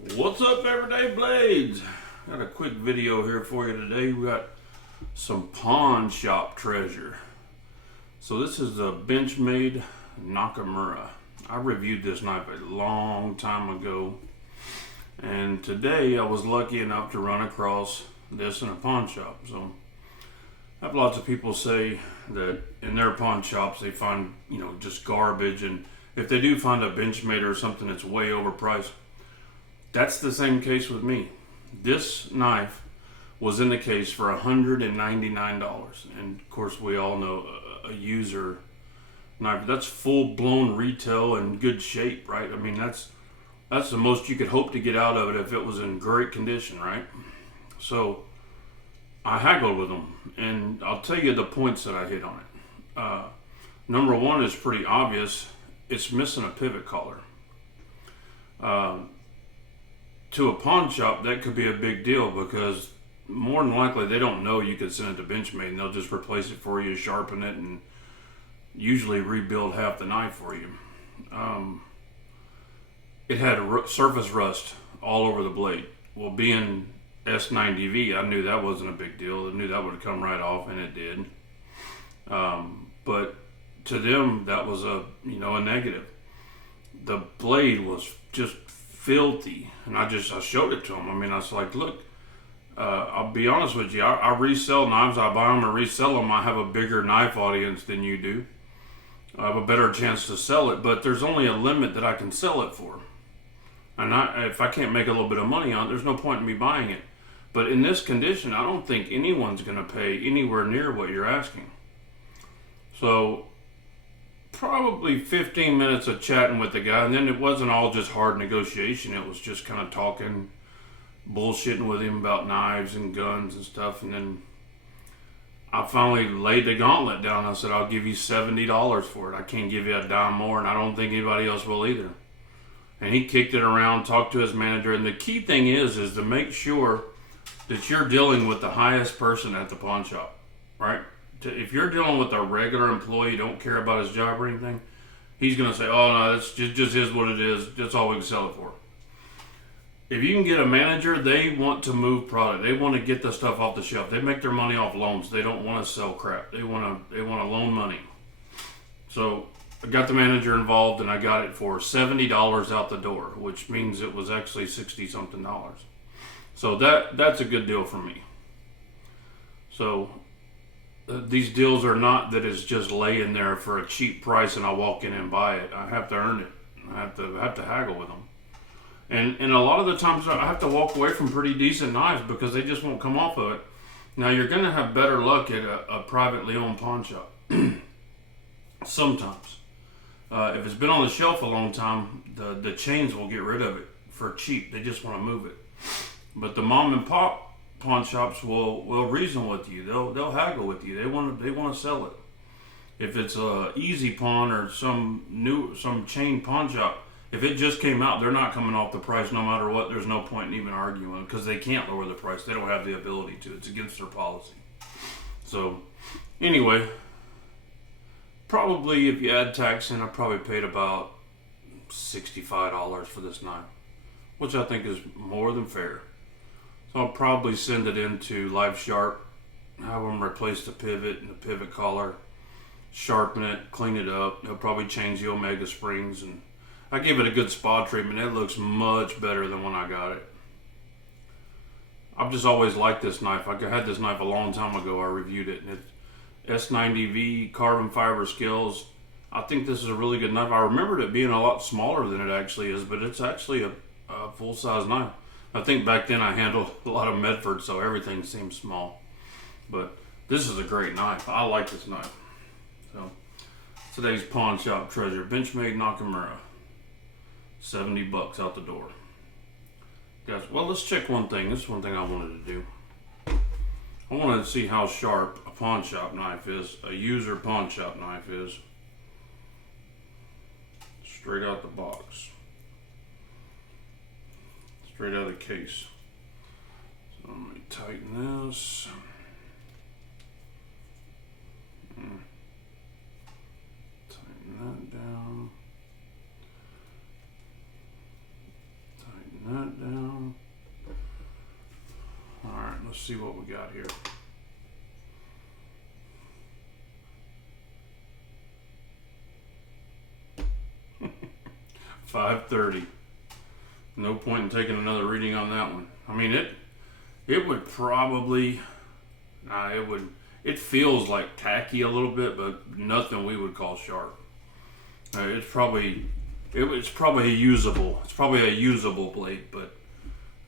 What's up, Everyday Blades? Got a quick video here for you today. We got some pawn shop treasure. So this is a Benchmade Nakamura. I reviewed this knife a long time ago, and today I was lucky enough to run across this in a pawn shop. So I have lots of people say that in their pawn shops they find, just garbage, and if they do find a Benchmade or something that's way overpriced, that's the same case with me. This knife was in the case for $199, and of course we all know a user knife that's full-blown retail and good shape, right? I mean, that's the most you could hope to get out of it if it was in great condition, right? So I haggled with them, and I'll tell you the points that I hit on it. Number one is pretty obvious. It's missing a pivot collar. To a pawn shop, that could be a big deal because more than likely they don't know you could send it to Benchmade, and they'll just replace it for you, sharpen it, and usually rebuild half the knife for you. It had surface rust all over the blade. Well, being S90V, I knew that wasn't a big deal. I knew that would come right off, and it did. But to them, that was a negative. The blade was just filthy, and I showed it to them. I mean, I was like, look, I'll be honest with you, I resell knives. I buy them and resell them. I have a bigger knife audience than you do. I have a better chance to sell it, but there's only a limit that I can sell it for. And if I can't make a little bit of money on it, there's no point in me buying it. But in this condition, I don't think anyone's going to pay anywhere near what you're asking. So probably 15 minutes of chatting with the guy, and then it wasn't all just hard negotiation. It was just kind of talking, bullshitting with him about knives and guns and stuff. And then I finally laid the gauntlet down. I said, I'll give you $70 for it. I can't give you a dime more, and I don't think anybody else will either. And he kicked it around, talked to his manager. And the key thing is to make sure that you're dealing with the highest person at the pawn shop, right? If you're dealing with a regular employee, don't care about his job or anything, he's going to say, oh, no, that's just is what it is. That's all we can sell it for. If you can get a manager, they want to move product. They want to get the stuff off the shelf. They make their money off loans. They don't want to sell crap. They want to loan money. So I got the manager involved, and I got it for $70 out the door, which means it was actually $60-something. So that's a good deal for me. So these deals are not that it's just laying there for a cheap price and I walk in and buy it. I have to earn it. I have to haggle with them. And a lot of the times I have to walk away from pretty decent knives because they just won't come off of it. Now you're going to have better luck at a privately owned pawn shop. Sometimes. If it's been on the shelf a long time, the chains will get rid of it for cheap. They just want to move it. But the mom and pop pawn shops will reason with you. They'll haggle with you. They want to sell it. If it's a easy pawn or some chain pawn shop, if it just came out, they're not coming off the price no matter what. There's no point in even arguing because they can't lower the price. They don't have the ability to. It's against their policy. So anyway, probably if you add tax in, I probably paid about $65 for this knife, which I think is more than fair. So I'll probably send it into Live Sharp, have them replace the pivot and the pivot collar, sharpen it, clean it up. They'll probably change the Omega springs, and I give it a good spa treatment. It looks much better than when I got it. I've just always liked this knife. I had this knife a long time ago. I reviewed it, and it's S90V carbon fiber scales. I think this is a really good knife. I remembered it being a lot smaller than it actually is, but it's actually a full-size knife. I think back then I handled a lot of Medford, so everything seemed small. But this is a great knife. I like this knife. So today's pawn shop treasure, Benchmade Nakamura, $70 out the door. Guys, well, let's check one thing. This is one thing I wanted to do. I wanted to see how sharp a pawn shop knife is, a user pawn shop knife is. Straight out the box. Straight out of the case. So let me tighten this. Tighten that down. Tighten that down. All right, let's see what we got here. $5.30. No point in taking another reading on that one. I mean, it would probably, it feels like tacky a little bit, but nothing we would call sharp. It's probably a usable. It's probably a usable blade, but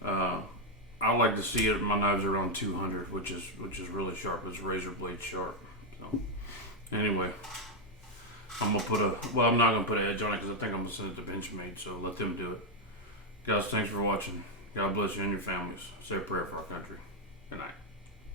I like to see it. My knives are around 200, which is really sharp. It's razor blade sharp. So anyway, I'm not gonna put an edge on it because I think I'm gonna send it to Benchmade. So let them do it. Guys, thanks for watching. God bless you and your families. Say a prayer for our country. Good night.